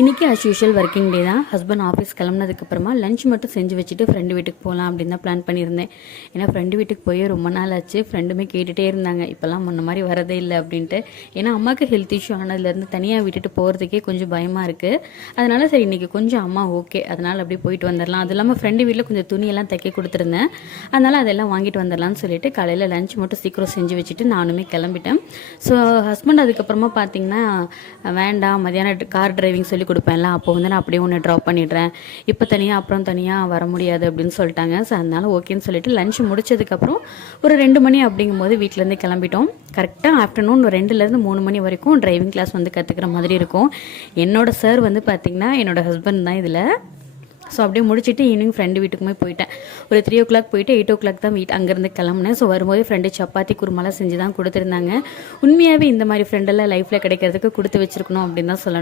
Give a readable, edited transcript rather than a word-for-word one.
இன்றைக்கி as usual working day தான். Husband office கிளம்புனதுக்கப்புறமா lunch மட்டும் செஞ்சு வச்சுட்டு ஃப்ரெண்டு வீட்டுக்கு போகலாம் அப்படின்னு தான் பிளான் பண்ணியிருந்தேன். ஏன்னா ஃப்ரெண்டு வீட்டுக்கு போய் ரொம்ப நாள் ஆச்சு. ஃப்ரெண்டுமே கேட்டுகிட்டே இருந்தாங்க, இப்போல்லாம் முன்ன மாதிரி வரதே இல்லை அப்படின்ட்டு. ஏன்னா அம்மாவுக்கு ஹெல்த் இஷ்யூ ஆனதுலேருந்து தனியாக விட்டுட்டு போகிறதுக்கே கொஞ்சம் பயமாக இருக்குது. அதனால் சரி இன்றைக்கி கொஞ்சம் அம்மா ஓகே, அதனால் அப்படியே போயிட்டு வந்துடலாம். அது இல்லாமல் ஃப்ரெண்டு வீட்டில் கொஞ்சம் துணியெல்லாம் தைக்க கொடுத்துருந்தேன். அதனால் அதெல்லாம் வாங்கிட்டு வந்துடலாம்னு சொல்லிட்டு காலையில் லஞ்ச் மட்டும் சீக்கிரம் செஞ்சு வச்சுட்டு நானுமே கிளம்பிட்டேன். ஸோ ஹஸ்பண்ட் அதுக்கப்புறமா பார்த்திங்கன்னா வேண்டாம் மதியானம் கார் டிரைவிங் சொல்லி கொடுப்பேன்ல, அப்போ வந்து நான் அப்படியே ஒன்று ட்ராப் பண்ணிடுறேன், இப்போ தனியாக அப்புறம் தனியாக வர முடியாது அப்படின்னு சொல்லிட்டாங்க. ஸோ அதனால் ஓகேன்னு சொல்லிட்டு லஞ்ச் முடிச்சதுக்கப்புறம் ஒரு 2 மணி அப்படிங்கும்போது வீட்டிலேருந்து கிளம்பிட்டோம். கரெக்டாக ஆஃப்டர்நூன் 2லேருந்து 3 மணி வரைக்கும் டிரைவிங் கிளாஸ் வந்து கற்றுக்கிற மாதிரி இருக்கும். என்னோட சார் வந்து பார்த்திங்கன்னா என்னோட ஹஸ்பண்ட் தான் இதில். ஸோ அப்படியே முடிச்சுட்டு ஈவினிங் ஃப்ரெண்டு வீட்டுக்குமே போயிட்டேன். ஒரு 3 o'clock போயிட்டு 8 o'clock தான் அங்கேருந்து கிளம்புனேன். ஸோ வரும்போது ஃப்ரெண்டு சப்பாத்தி குருமாலாம் செஞ்சு தான் கொடுத்துருந்தாங்க. உண்மையாகவே இந்த மாதிரி ஃப்ரெண்டெல்லாம் லைஃப்பில் கிடைக்கிறதுக்கு கொடுத்து வச்சுருக்கணும் அப்படின்னு தான் சொல்லணும்.